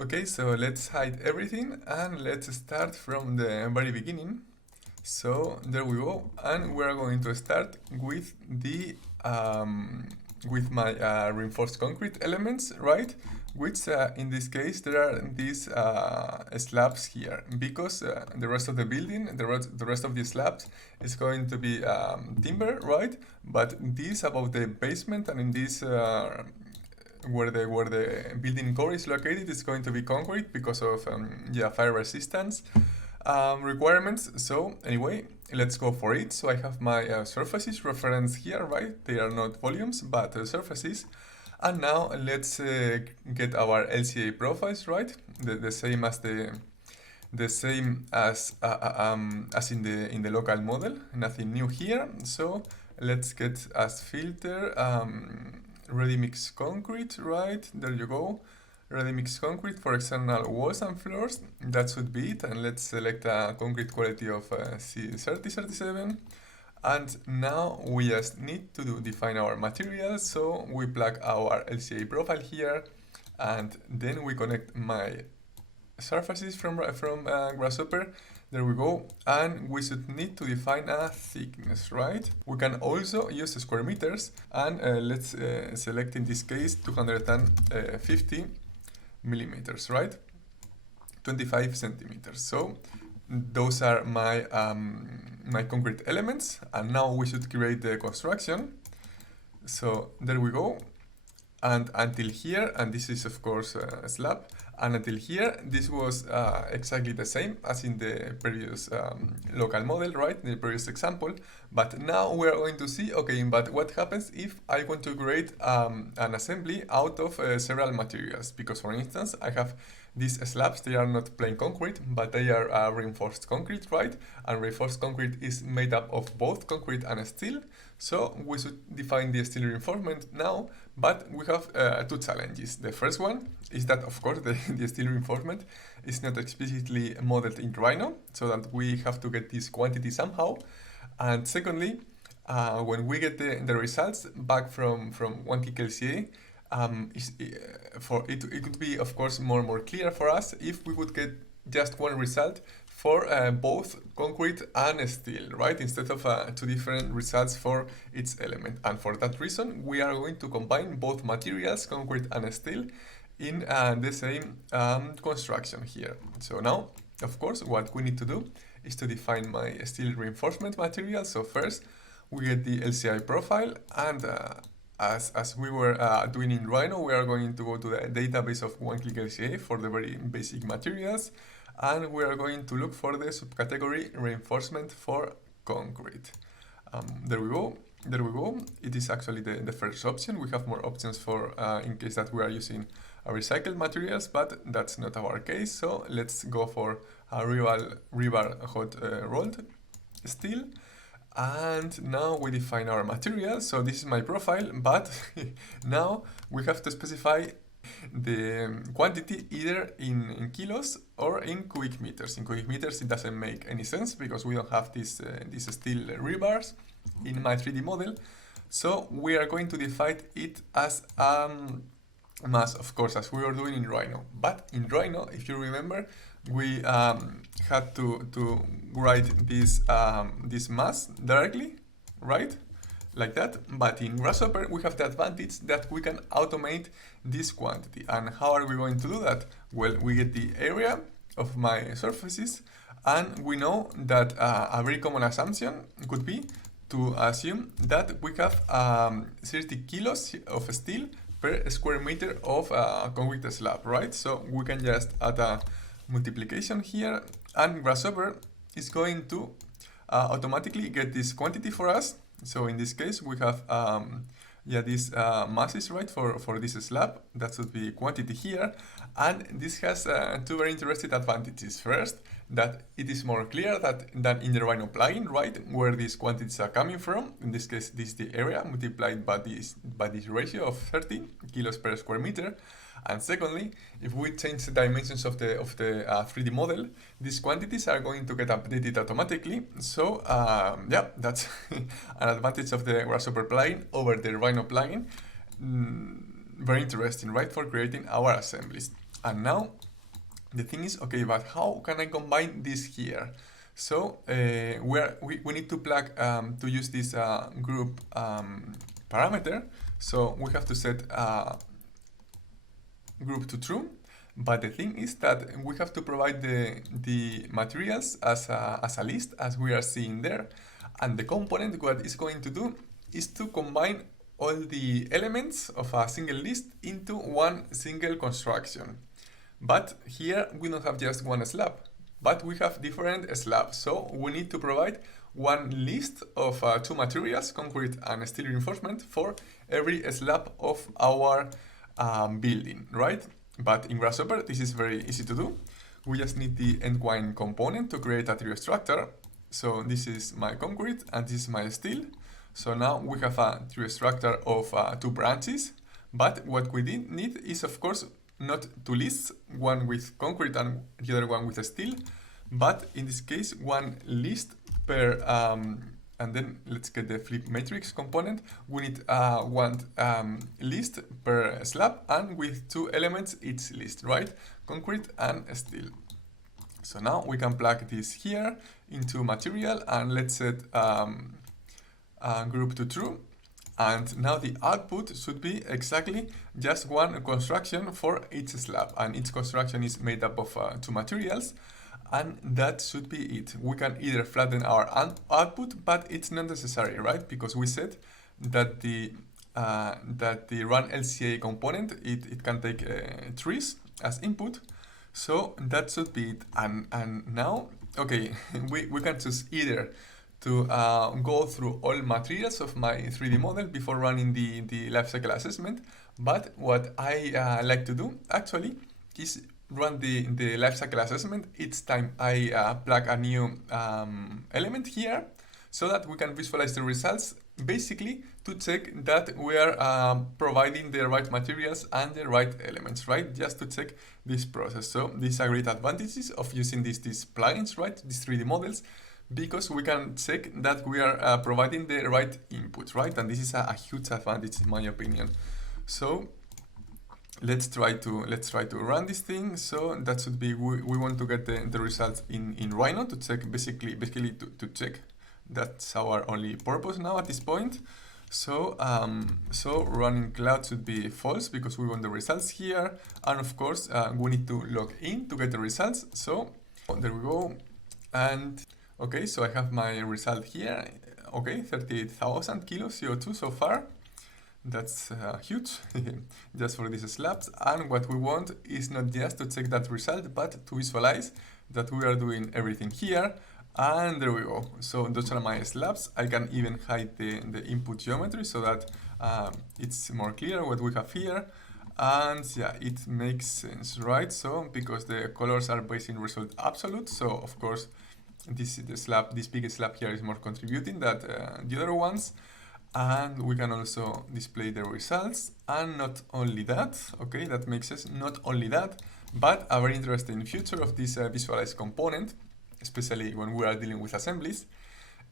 Okay, so let's hide everything and let's start from the very beginning. So there we go, and we're going to start with the with my reinforced concrete elements, right? Which in this case there are these slabs here because the rest of the building, the rest of the slabs is going to be timber, right? But this above the basement and in this where the building core is located is going to be concrete because of fire resistance requirements. So anyway, let's go for it. So I have my surfaces referenced here, right? They are not volumes but surfaces. And now let's get our LCA profiles, right? The same as the same as in the local model. Nothing new here. So let's get as filter ready mix concrete, right? There you go. Ready mix concrete for external walls and floors. That should be it. And let's select a concrete quality of C3037. And now we just need to define our materials. So we plug our LCA profile here, and then we connect my surfaces from Grasshopper. There we go, and we should need to define a thickness, right? We can also use square meters, and let's select in this case 250 millimeters, right? 25 centimeters. So those are my my concrete elements, and now we should create the construction. So there we go, and until here, and this is of course a slab, and until here this was exactly the same as in the previous local model, right, in the previous example. But now we are going to see, okay, but what happens if I want to create an assembly out of several materials? Because for instance I have these slabs, they are not plain concrete, but they are reinforced concrete, right? And reinforced concrete is made up of both concrete and steel. So we should define the steel reinforcement now, but we have two challenges. The first one is that, of course, the steel reinforcement is not explicitly modeled in Rhino, so that we have to get this quantity somehow. And secondly, when we get the results back from One Click LCA, it could be, of course, more clear for us if we would get just one result for both concrete and steel, right? Instead of two different results for each element. And for that reason, we are going to combine both materials, concrete and steel, in the same construction here. So now, of course, what we need to do is to define my steel reinforcement material. So first, we get the LCI profile, and as we were doing in Rhino, we are going to go to the database of One Click LCA for the very basic materials, and we are going to look for the subcategory reinforcement for concrete. There we go. There we go. It is actually the first option. We have more options for in case that we are using recycled materials, but that's not our case. So let's go for a rebar hot rolled steel. And now we define our material. So this is my profile, but now we have to specify the quantity either in kilos or in cubic meters. In cubic meters it doesn't make any sense because we don't have these steel rebars in my 3D model. So we are going to define it as mass, of course, as we were doing in Rhino. But in Rhino, if you remember, we had to write this mass directly, right? Like that. But in Grasshopper, we have the advantage that we can automate this quantity. And how are we going to do that? Well, we get the area of my surfaces, and we know that a very common assumption could be to assume that we have 30 kilos of steel per square meter of concrete slab, right? So we can just add a multiplication here, and Grasshopper is going to automatically get this quantity for us. So in this case, we have these masses, right, for this slab. That should be quantity here. And this has two very interesting advantages. First, that it is more clear than in the Rhino plugin, right, where these quantities are coming from. In this case, this is the area multiplied by this ratio of 30 kilos per square meter. And secondly, if we change the dimensions of the 3D model, these quantities are going to get updated automatically. So that's an advantage of the Grasshopper plugin over the Rhino plugin. Very interesting, right, for creating our assemblies. And now the thing is, okay, but how can I combine this here? So we need to plug to use this group parameter. So we have to set group to true. But the thing is that we have to provide the materials as a list, as we are seeing there. And the component, what it's going to do is to combine all the elements of a single list into one single construction. But here we don't have just one slab, but we have different slabs. So we need to provide one list of two materials, concrete and steel reinforcement, for every slab of our building, right? But in Grasshopper, this is very easy to do. We just need the endpoint component to create a tree structure. So this is my concrete and this is my steel. So now we have a tree structure of two branches. But what we need is, of course, not two lists, one with concrete and the other one with steel, but in this case, one list per, and then let's get the flip matrix component. We need one list per slab and with two elements each list, right? Concrete and steel. So now we can plug this here into material and let's set group to true. And now the output should be exactly just one construction for each slab. And each construction is made up of two materials. And that should be it. We can either flatten our output, but it's not necessary, right? Because we said that the Run LCA component, it can take trees as input. So that should be it. And now, okay, we can choose either to go through all materials of my 3D model before running the lifecycle assessment. But what I like to do actually is run the lifecycle assessment each time I plug a new element here, so that we can visualize the results, basically to check that we are providing the right materials and the right elements, right? Just to check this process. So these are great advantages of using these plugins, right? These 3D models, because we can check that we are providing the right input, right? And this is a huge advantage in my opinion. So let's try to run this thing. So that should be, we want to get the results in Rhino to check, basically to check. That's our only purpose now at this point. So so running cloud should be false because we want the results here, and of course we need to log in to get the results. So there we go. And okay, so I have my result here. Okay, 38,000 kilos CO2 so far. That's huge, just for these slabs. And what we want is not just to check that result, but to visualize that we are doing everything here. And there we go. So those are my slabs. I can even hide the input geometry so that it's more clear what we have here. And yeah, it makes sense, right? So because the colors are based in result absolute, so of course this big slab here is more contributing than the other ones. And we can also display the results. And not only that, okay, that makes sense. Not only that, but a very interesting feature of this visualized component, especially when we are dealing with assemblies,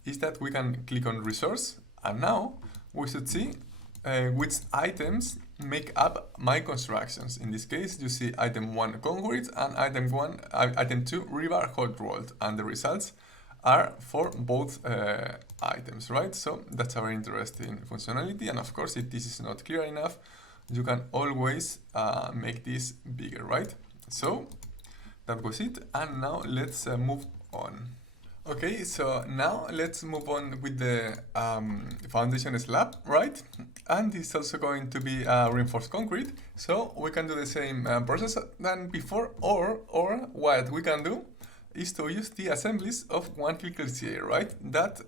is that we can click on resource, and now we should see which items make up my constructions. In this case, you see item 1 concrete and item 2 rebar hot rolled, and the results are for both items, right? So that's a very interesting functionality, and of course, if this is not clear enough, you can always make this bigger, right? So that was it, and now let's move on. Okay, so now let's move on with the foundation slab, right? And it's also going to be reinforced concrete, so we can do the same process than before, or what we can do is to use the assemblies of One Click LCA, right? That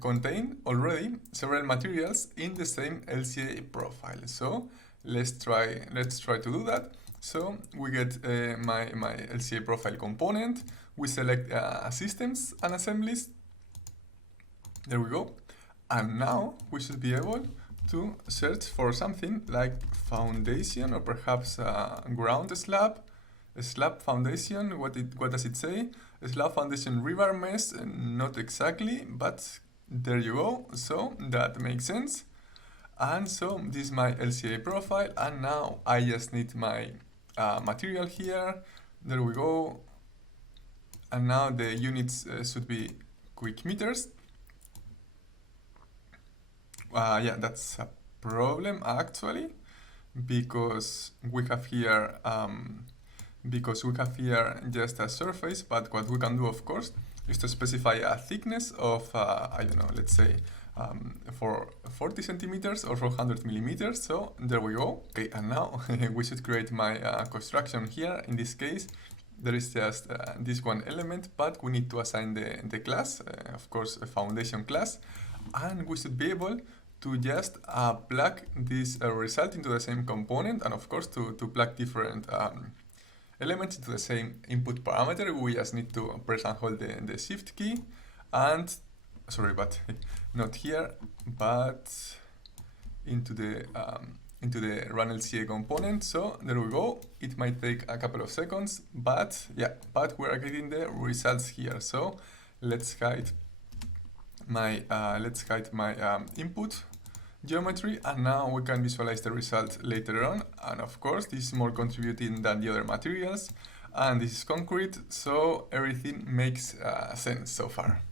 contain already several materials in the same LCA profile. So let's try to do that. So we get my LCA profile component. We select systems and assemblies. There we go. And now we should be able to search for something like foundation, or perhaps ground slab. A slab foundation, what does it say? A slab foundation rebar mesh, not exactly, but there you go. So that makes sense. And so this is my LCA profile, and now I just need my material here. There we go. And now the units should be quick meters. Yeah, that's a problem actually, because we have here just a surface. But what we can do, of course, is to specify a thickness of I don't know, let's say for 40 centimeters or 400 millimeters. So there we go. Okay, and now we should create my construction here. In this case, there is just this one element, but we need to assign the class, of course, a foundation class, and we should be able to just plug this result into the same component, and of course to plug different elements into the same input parameter. We just need to press and hold the shift key, and sorry, but not here, but into the Run LCA component. So there we go. It might take a couple of seconds, but yeah, but we're getting the results here. So let's hide my input geometry, and now we can visualize the result later on. And of course, this is more contributing than the other materials, and this is concrete, so everything makes sense so far.